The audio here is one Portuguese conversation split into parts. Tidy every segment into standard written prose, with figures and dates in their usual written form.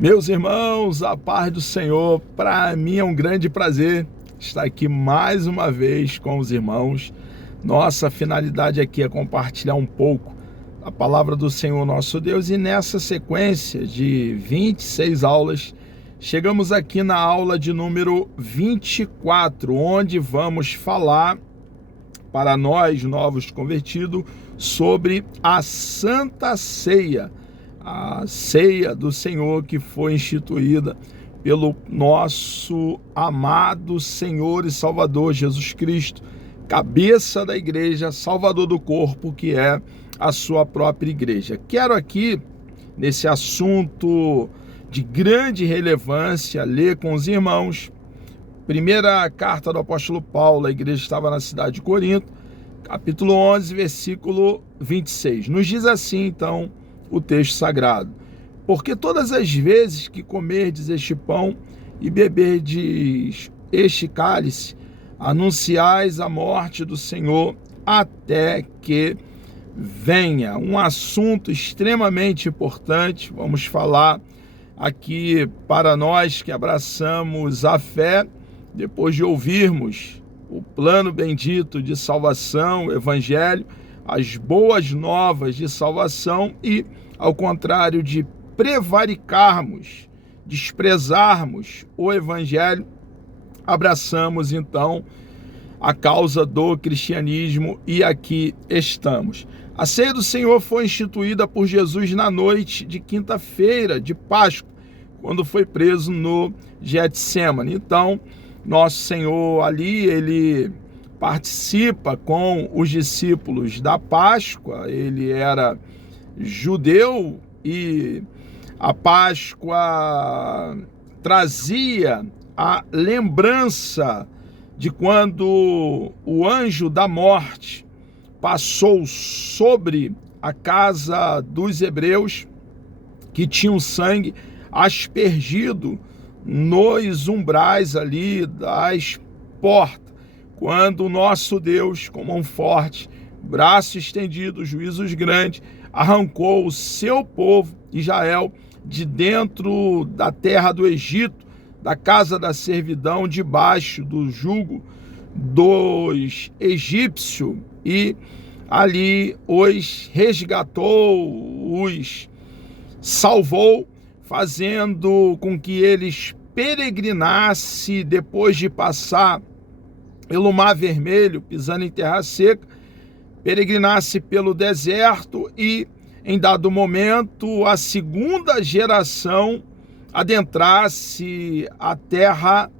Meus irmãos, a paz do Senhor, para mim é um grande prazer estar aqui mais uma vez com os irmãos. Nossa finalidade aqui é compartilhar um pouco a palavra do Senhor nosso Deus, e nessa sequência de 26 aulas, chegamos aqui na aula de número 24, onde vamos falar para nós, novos convertidos, sobre a Santa Ceia, a ceia do Senhor que foi instituída pelo nosso amado Senhor e Salvador Jesus Cristo, cabeça da igreja, salvador do corpo, que é a sua própria igreja. Quero aqui, nesse assunto de grande relevância, ler com os irmãos primeira carta do apóstolo Paulo, a igreja estava na cidade de Corinto, capítulo 11, versículo 26. Nos diz assim, então, o texto sagrado: porque todas as vezes que comerdes este pão e beberdes este cálice, anunciais a morte do Senhor até que venha. Um assunto extremamente importante. Vamos falar aqui para nós que abraçamos a fé, depois de ouvirmos o plano bendito de salvação, o evangelho, as boas novas de salvação, e, ao contrário de prevaricarmos, desprezarmos o evangelho, abraçamos então a causa do cristianismo, e aqui estamos. A ceia do Senhor foi instituída por Jesus na noite de quinta-feira de Páscoa, quando foi preso no Getsêmani. Então, nosso Senhor ali, ele participa com os discípulos da Páscoa. Ele era judeu e a Páscoa trazia a lembrança de quando o anjo da morte passou sobre a casa dos hebreus que tinham sangue aspergido nos umbrais ali das portas, quando o nosso Deus, com mão forte, braço estendido, juízos grandes, arrancou o seu povo, Israel, de dentro da terra do Egito, da casa da servidão, debaixo do jugo dos egípcios, e ali os resgatou, os salvou, fazendo com que eles peregrinassem, depois de passar pelo Mar Vermelho, pisando em terra seca, peregrinasse pelo deserto e, em dado momento, a segunda geração adentrasse a terra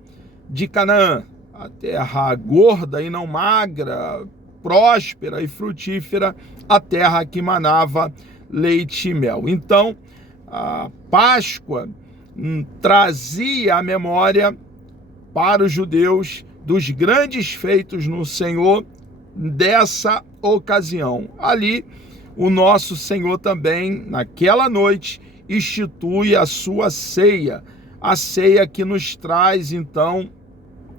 de Canaã, a terra gorda e não magra, próspera e frutífera, a terra que manava leite e mel. Então, a Páscoa trazia a memória para os judeus dos grandes feitos no Senhor dessa ocasião. Ali, o nosso Senhor também, naquela noite, institui a sua ceia, a ceia que nos traz, então,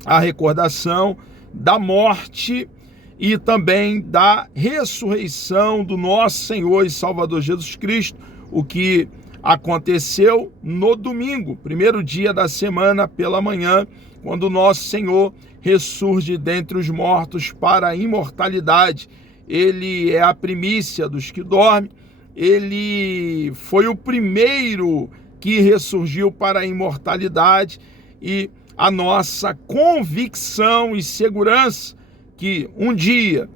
a recordação da morte e também da ressurreição do nosso Senhor e Salvador Jesus Cristo, o que aconteceu no domingo, primeiro dia da semana, pela manhã, quando o nosso Senhor ressurge dentre os mortos para a imortalidade. Ele é a primícia dos que dormem, ele foi o primeiro que ressurgiu para a imortalidade, e a nossa convicção e segurança que um dia,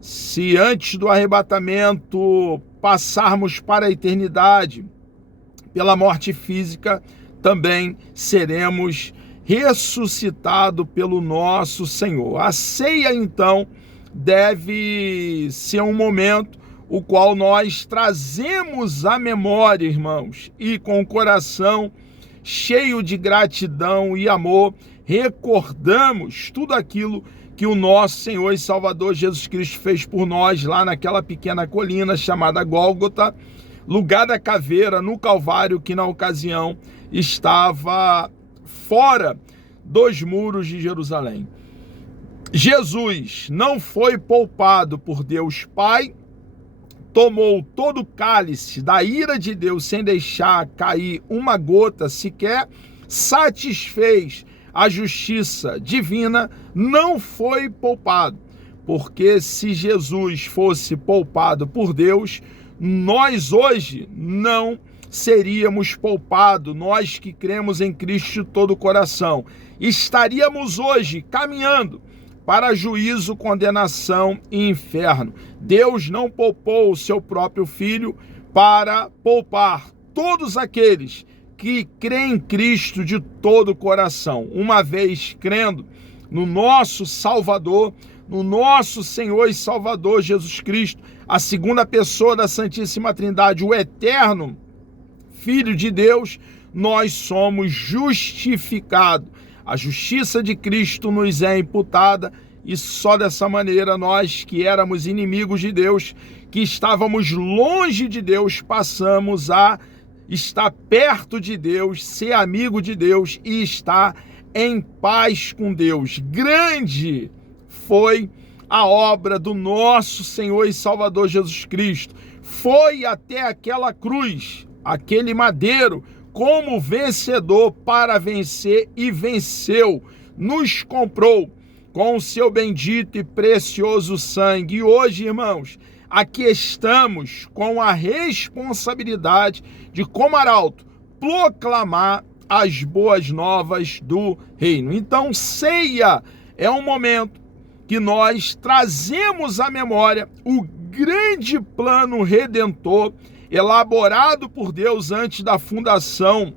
se antes do arrebatamento passarmos para a eternidade pela morte física, também seremos ressuscitados pelo nosso Senhor. A ceia, então, deve ser um momento o qual nós trazemos à memória, irmãos, e com o coração cheio de gratidão e amor, recordamos tudo aquilo que o nosso Senhor e Salvador Jesus Cristo fez por nós lá naquela pequena colina chamada Gólgota, lugar da caveira no Calvário, que na ocasião estava fora dos muros de Jerusalém. Jesus não foi poupado por Deus Pai tomou todo o cálice da ira de Deus sem deixar cair uma gota sequer, satisfez a justiça divina, não foi poupado. Porque se Jesus fosse poupado por Deus, nós hoje não seríamos poupados, nós que cremos em Cristo de todo o coração. Estaríamos hoje caminhando para juízo, condenação e inferno. Deus não poupou o seu próprio Filho para poupar todos aqueles que creem em Cristo de todo o coração. Uma vez crendo no nosso Salvador, no nosso Senhor e Salvador Jesus Cristo, a segunda pessoa da Santíssima Trindade, o eterno Filho de Deus, nós somos justificados. A justiça de Cristo nos é imputada e só dessa maneira nós que éramos inimigos de Deus, que estávamos longe de Deus, passamos a estar perto de Deus, ser amigo de Deus e estar em paz com Deus. Grande foi a obra do nosso Senhor e Salvador Jesus Cristo. Foi até aquela cruz, aquele madeiro, como vencedor para vencer e venceu. Nos comprou com o seu bendito e precioso sangue. E hoje, irmãos, aqui estamos com a responsabilidade de, como arauto, proclamar as boas novas do reino. Então, ceia é um momento que nós trazemos à memória o grande plano redentor elaborado por Deus antes da fundação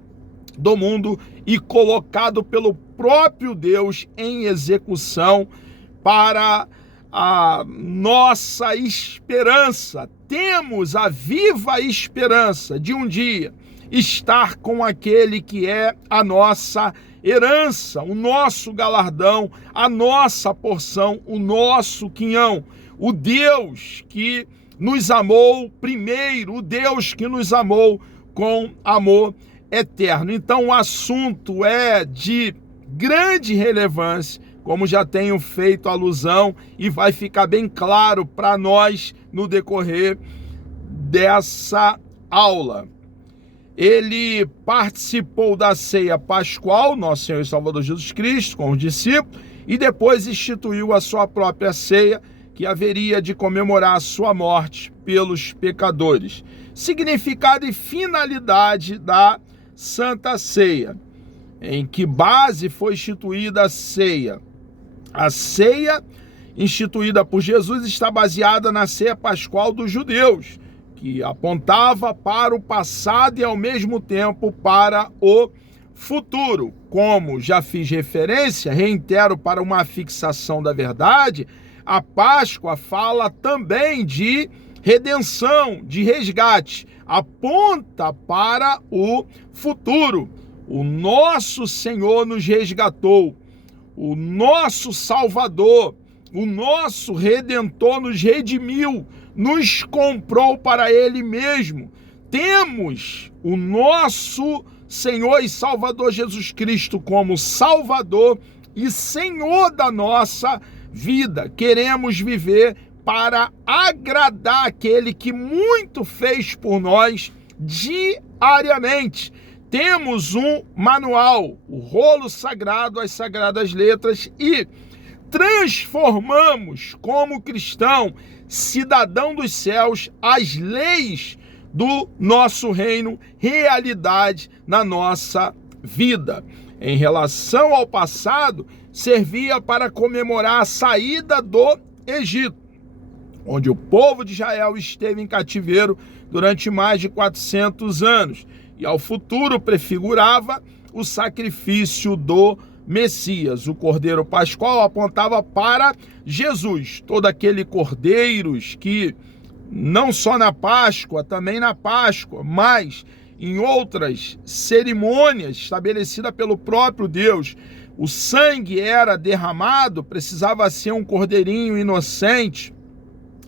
do mundo e colocado pelo próprio Deus em execução para a nossa esperança. Temos a viva esperança de um dia estar com aquele que é a nossa herança, o nosso galardão, a nossa porção, o nosso quinhão, o Deus que nos amou primeiro, o Deus que nos amou com amor eterno. Então o assunto é de grande relevância, como já tenho feito alusão, e vai ficar bem claro para nós no decorrer dessa aula. Ele participou da ceia pascual, nosso Senhor e Salvador Jesus Cristo, com os discípulos, e depois instituiu a sua própria ceia, que haveria de comemorar a sua morte pelos pecadores. Significado e finalidade da Santa Ceia. Em que base foi instituída a ceia? A ceia instituída por Jesus está baseada na ceia pascual dos judeus, que apontava para o passado e ao mesmo tempo para o futuro. Como já fiz referência, reitero para uma fixação da verdade, a Páscoa fala também de redenção, de resgate, aponta para o futuro. O nosso Senhor nos resgatou, o nosso Salvador, o nosso Redentor nos redimiu, nos comprou para Ele mesmo. Temos o nosso Senhor e Salvador Jesus Cristo como Salvador e Senhor da nossa vida. Queremos viver para agradar aquele que muito fez por nós diariamente. Temos um manual, o rolo sagrado, as sagradas letras, e transformamos como cristão, cidadão dos céus, as leis do nosso reino, realidade na nossa vida. Em relação ao passado, servia para comemorar a saída do Egito, onde o povo de Israel esteve em cativeiro durante mais de 400 anos. E ao futuro prefigurava o sacrifício do Messias. O Cordeiro Pascual apontava para Jesus. Todos aqueles cordeiros que, não só na Páscoa, também na Páscoa, mas em outras cerimônias estabelecidas pelo próprio Deus, o sangue era derramado, precisava ser um cordeirinho inocente,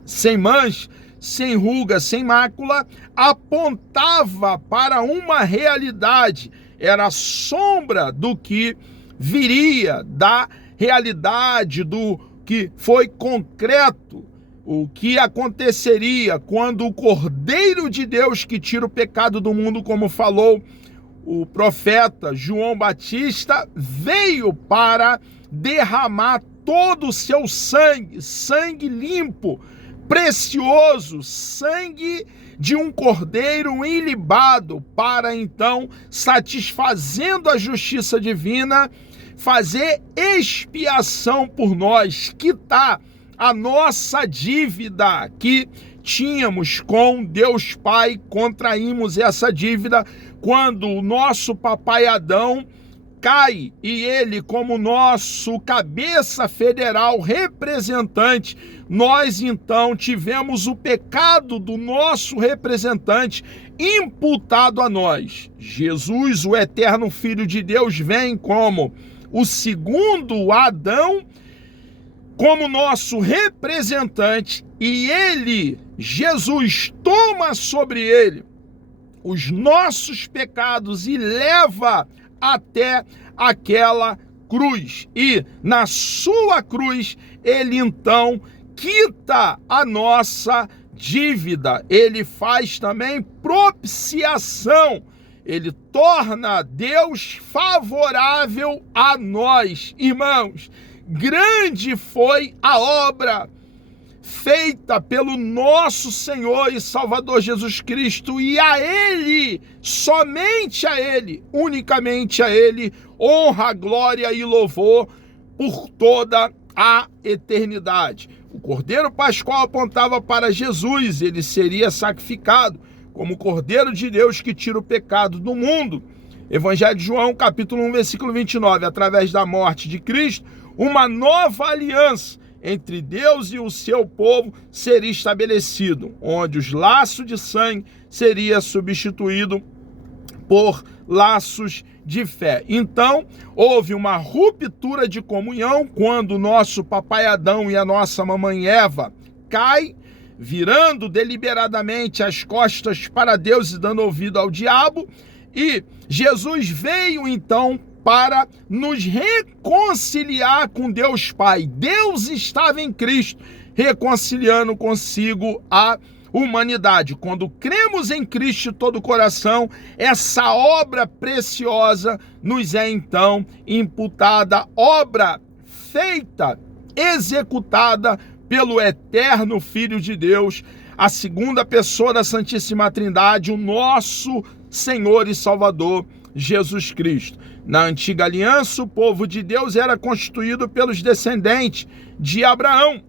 sem mancha, sem ruga, sem mácula, apontava para uma realidade, era a sombra do que viria, da realidade, do que foi concreto, o que aconteceria quando o Cordeiro de Deus que tira o pecado do mundo, como falou o profeta João Batista, veio para derramar todo o seu sangue, sangue limpo, precioso, sangue de um cordeiro ilibado, para então, satisfazendo a justiça divina, fazer expiação por nós, quitar a nossa dívida que tínhamos com Deus Pai. Contraímos essa dívida quando o nosso papai Adão cai, e ele, como nosso cabeça federal representante, nós então tivemos o pecado do nosso representante imputado a nós. Jesus, o eterno Filho de Deus, vem como o segundo Adão, como nosso representante, e ele, Jesus, toma sobre ele os nossos pecados e leva até aquela cruz. E na sua cruz, ele então quita a nossa dívida. Ele faz também propiciação. Ele torna Deus favorável a nós. Irmãos, grande foi a obra feita pelo nosso Senhor e Salvador Jesus Cristo, e a Ele, somente a Ele, unicamente a Ele, honra, glória e louvor por toda a eternidade. O Cordeiro Pascual apontava para Jesus. Ele seria sacrificado como o Cordeiro de Deus que tira o pecado do mundo. Evangelho de João, capítulo 1, versículo 29, através da morte de Cristo, uma nova aliança entre Deus e o seu povo seria estabelecido, onde os laços de sangue seria substituído por laços de fé. Então, houve uma ruptura de comunhão quando o nosso papai Adão e a nossa mamãe Eva caem, virando deliberadamente as costas para Deus e dando ouvido ao diabo, e Jesus veio então para nos reconciliar com Deus Pai. Deus estava em Cristo, reconciliando consigo a humanidade. Quando cremos em Cristo de todo o coração, essa obra preciosa nos é então imputada, obra feita, executada pelo eterno Filho de Deus, a segunda pessoa da Santíssima Trindade, o nosso Senhor e Salvador, Jesus Cristo. Na antiga aliança, o povo de Deus era constituído pelos descendentes de Abraão.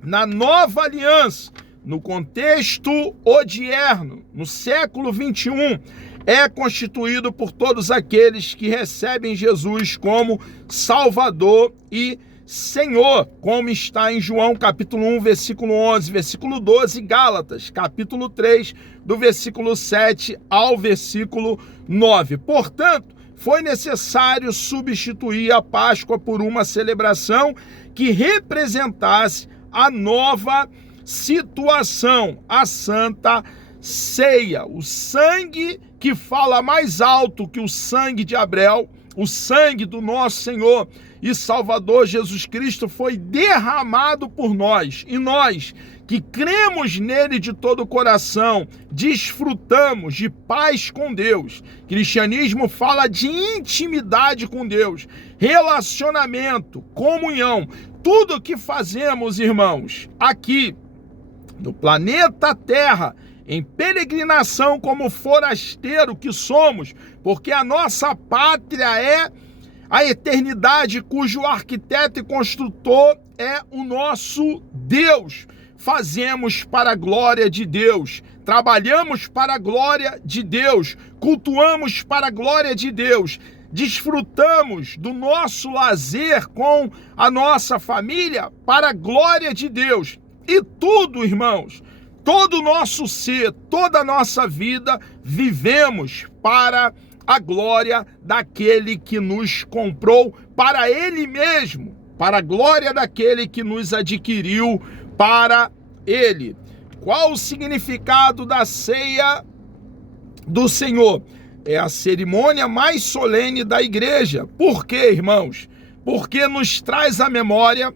Na nova aliança, no contexto odierno, no século 21, é constituído por todos aqueles que recebem Jesus como Salvador e Senhor, como está em João capítulo 1, versículo 11, versículo 12, Gálatas, capítulo 3, do versículo 7 ao versículo 9. Portanto, foi necessário substituir a Páscoa por uma celebração que representasse a nova situação, a Santa Ceia. O sangue que fala mais alto que o sangue de Abel, o sangue do nosso Senhor e Salvador Jesus Cristo foi derramado por nós, e nós que cremos nele de todo o coração, desfrutamos de paz com Deus. Cristianismo fala de intimidade com Deus, relacionamento, comunhão. Tudo que fazemos, irmãos, aqui no planeta Terra, em peregrinação como forasteiro que somos, porque a nossa pátria é a eternidade, cujo arquiteto e construtor é o nosso Deus. Fazemos para a glória de Deus, trabalhamos para a glória de Deus, cultuamos para a glória de Deus, desfrutamos do nosso lazer com a nossa família para a glória de Deus. E tudo, irmãos, todo o nosso ser, toda a nossa vida, vivemos para a glória daquele que nos comprou para Ele mesmo, para a glória daquele que nos adquiriu para Ele. Qual o significado da ceia do Senhor? É a cerimônia mais solene da igreja. Por quê, irmãos? Porque nos traz à memória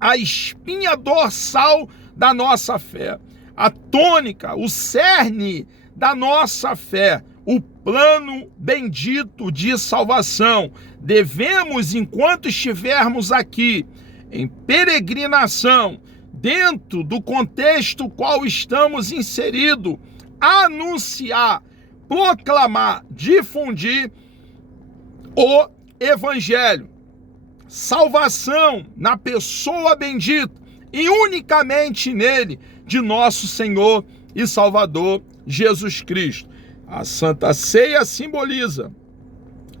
a espinha dorsal da nossa fé, a tônica, o cerne da nossa fé, o plano bendito de salvação. Devemos, enquanto estivermos aqui em peregrinação, dentro do contexto qual estamos inseridos, anunciar, proclamar, difundir o Evangelho. Salvação na pessoa bendita e unicamente nele, de nosso Senhor e Salvador Jesus Cristo. A Santa Ceia simboliza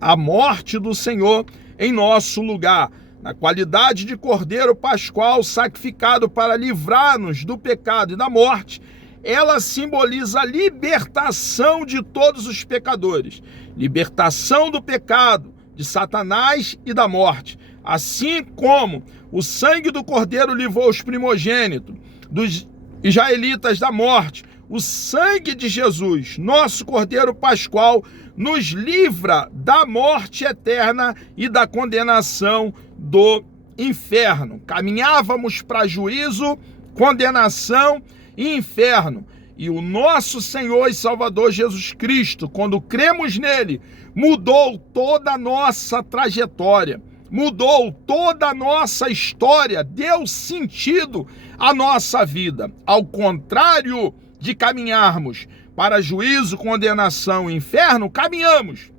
a morte do Senhor em nosso lugar, na qualidade de Cordeiro Pascual sacrificado para livrar-nos do pecado e da morte. Ela simboliza a libertação de todos os pecadores, libertação do pecado, de Satanás e da morte. Assim como o sangue do Cordeiro livrou os primogênitos dos israelitas da morte, o sangue de Jesus, nosso Cordeiro Pascual, nos livra da morte eterna e da condenação do inferno. Caminhávamos para juízo, condenação e inferno. E o nosso Senhor e Salvador Jesus Cristo, quando cremos nele, mudou toda a nossa trajetória, mudou toda a nossa história, deu sentido à nossa vida. Ao contrário de caminharmos para juízo, condenação e inferno, caminhamos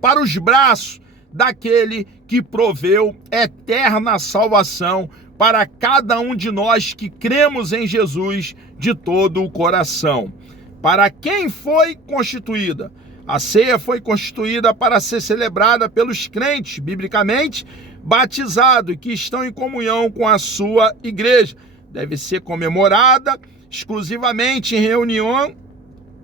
para os braços daquele que proveu eterna salvação para cada um de nós que cremos em Jesus de todo o coração. Para quem foi constituída? A ceia foi constituída para ser celebrada pelos crentes, biblicamente batizados, que estão em comunhão com a sua igreja. Deve ser comemorada exclusivamente em reunião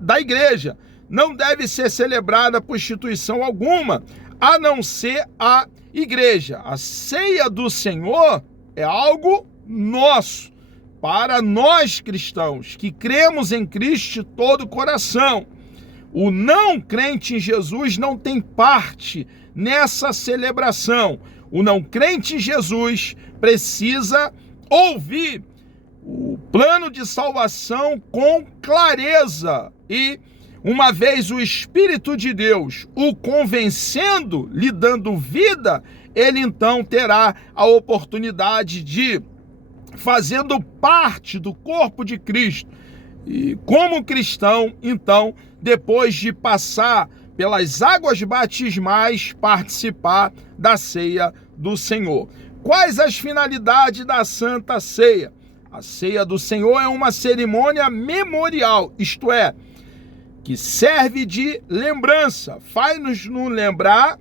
da igreja. Não deve ser celebrada por instituição alguma, a não ser a igreja. A ceia do Senhor é algo nosso, para nós cristãos, que cremos em Cristo de todo o coração. O não crente em Jesus não tem parte nessa celebração. O não crente em Jesus precisa ouvir o plano de salvação com clareza e, uma vez o Espírito de Deus o convencendo, lhe dando vida, ele então terá a oportunidade de, fazendo parte do corpo de Cristo, e como cristão, então, depois de passar pelas águas batismais, participar da ceia do Senhor. Quais as finalidades da Santa Ceia? A ceia do Senhor é uma cerimônia memorial, isto é, que serve de lembrança, faz-nos lembrar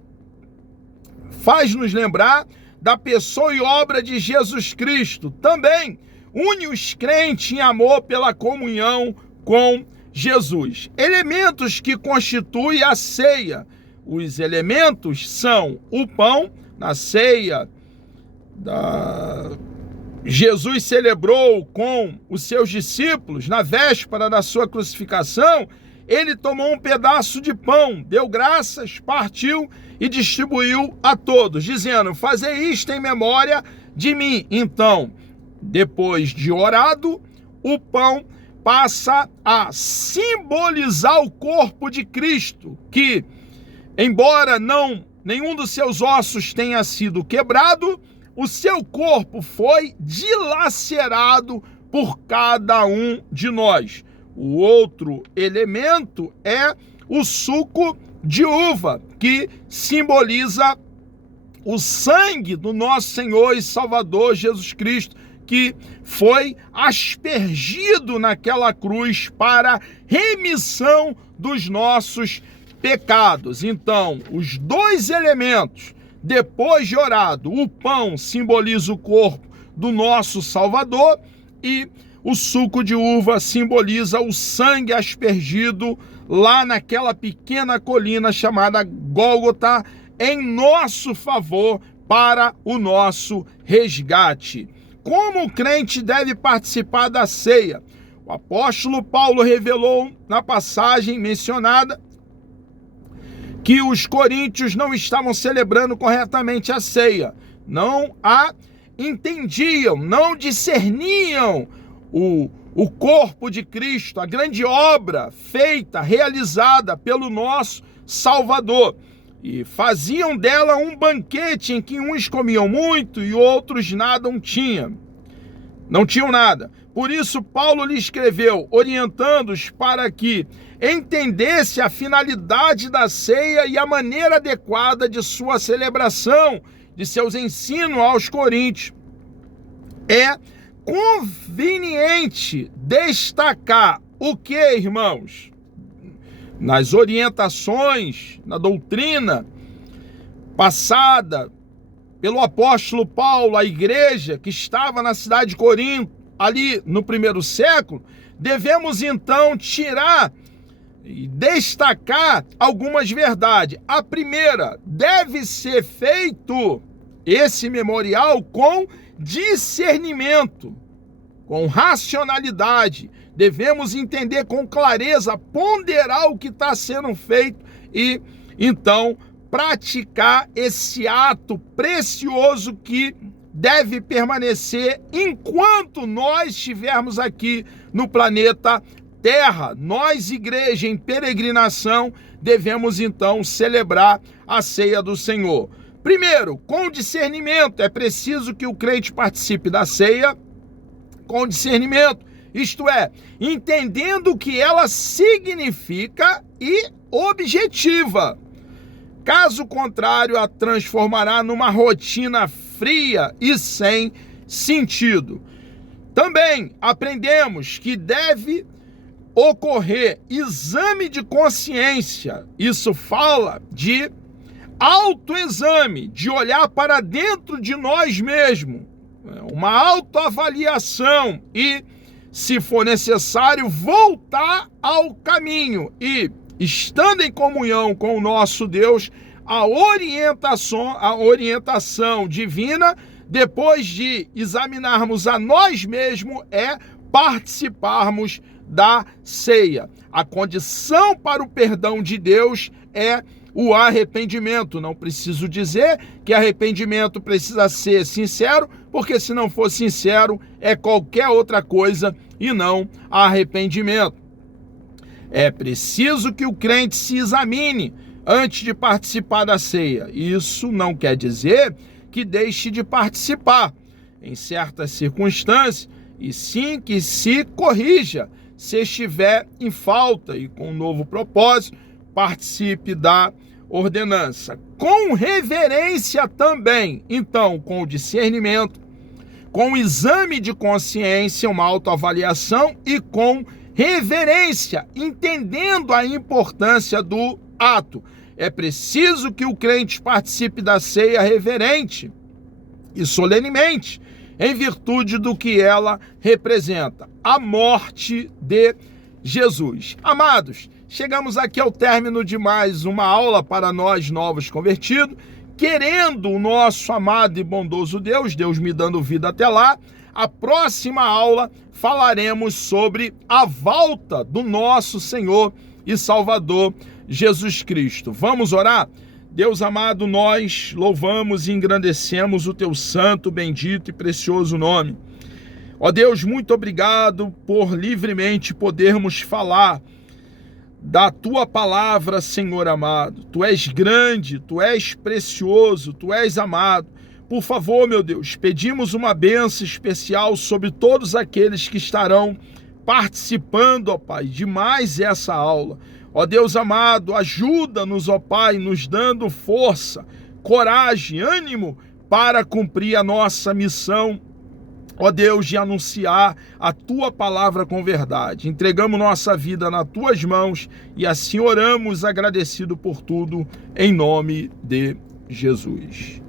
da pessoa e obra de Jesus Cristo. Também une os crentes em amor pela comunhão com Jesus. Elementos que constituem a ceia. Os elementos são o pão. Na ceia, Jesus celebrou com os seus discípulos, na véspera da sua crucificação. Ele tomou um pedaço de pão, deu graças, partiu e distribuiu a todos, dizendo: fazei isto em memória de mim. Então, depois de orado, o pão passa a simbolizar o corpo de Cristo, que, embora nenhum dos seus ossos tenha sido quebrado, o seu corpo foi dilacerado por cada um de nós. O outro elemento é o suco de uva, que simboliza o sangue do nosso Senhor e Salvador Jesus Cristo, que foi aspergido naquela cruz para remissão dos nossos pecados. Então, os dois elementos, depois de orado, o pão simboliza o corpo do nosso Salvador e o suco de uva simboliza o sangue aspergido lá naquela pequena colina chamada Gólgota, em nosso favor, para o nosso resgate. Como o crente deve participar da ceia? O apóstolo Paulo revelou na passagem mencionada que os coríntios não estavam celebrando corretamente a ceia, não a entendiam, não discerniam o corpo de Cristo, a grande obra feita, realizada pelo nosso Salvador. E faziam dela um banquete em que uns comiam muito e outros não tinham nada. Por isso Paulo lhe escreveu, orientando-os para que entendesse a finalidade da ceia e a maneira adequada de sua celebração, de seus ensinos aos coríntios. É conveniente destacar o que, irmãos? Nas orientações, na doutrina passada pelo apóstolo Paulo, a igreja que estava na cidade de Corinto, ali no primeiro século, devemos então tirar e destacar algumas verdades. A primeira, deve ser feito esse memorial com discernimento, com racionalidade. Devemos entender com clareza, ponderar o que está sendo feito e, então, praticar esse ato precioso que deve permanecer enquanto nós estivermos aqui no planeta Terra. Nós, igreja em peregrinação, devemos, então, celebrar a ceia do Senhor. Primeiro, com discernimento. É preciso que o crente participe da ceia com discernimento. Isto é, entendendo o que ela significa e objetiva. Caso contrário, a transformará numa rotina fria e sem sentido. Também aprendemos que deve ocorrer exame de consciência. Isso fala de autoexame, de olhar para dentro de nós mesmos, uma autoavaliação e, se for necessário, voltar ao caminho e, estando em comunhão com o nosso Deus, a orientação divina, depois de examinarmos a nós mesmos, é participarmos da ceia. A condição para o perdão de Deus é o arrependimento. Não preciso dizer que arrependimento precisa ser sincero, porque se não for sincero, é qualquer outra coisa e não arrependimento. É preciso que o crente se examine antes de participar da ceia. Isso não quer dizer que deixe de participar em certas circunstâncias, e sim que se corrija se estiver em falta e com um novo propósito, participe da ordenança. Com reverência também, então, com o discernimento, com o exame de consciência, uma autoavaliação e com reverência, entendendo a importância do ato. É preciso que o crente participe da ceia reverente e solenemente, em virtude do que ela representa, a morte de Jesus. Amados, chegamos aqui ao término de mais uma aula para nós novos convertidos, querendo o nosso amado e bondoso Deus me dando vida até lá. A próxima aula falaremos sobre a volta do nosso Senhor e Salvador Jesus Cristo. Vamos orar? Deus amado, nós louvamos e engrandecemos o teu santo, bendito e precioso nome. Ó Deus, muito obrigado por livremente podermos falar da tua palavra, Senhor amado. Tu és grande, tu és precioso, tu és amado. Por favor, meu Deus, pedimos uma bênção especial sobre todos aqueles que estarão participando, ó Pai, de mais essa aula. Ó Deus amado, ajuda-nos, ó Pai, nos dando força, coragem, ânimo para cumprir a nossa missão, ó Deus, de anunciar a tua palavra com verdade. Entregamos nossa vida nas tuas mãos e assim oramos agradecido por tudo, em nome de Jesus.